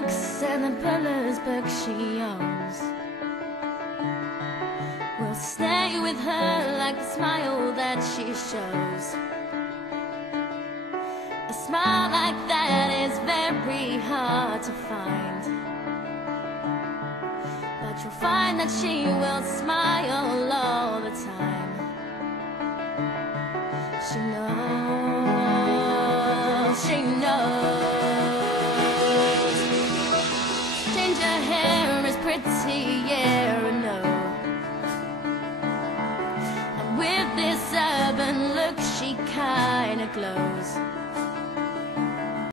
looks and the Buller's book she owns will stay with her like the smile that she shows. A smile like that is very hard to find, but you'll find that she will smile all the time. She knows, she knows. Ginger hair is pretty, yeah, I know. And with this urban look she kinda glows.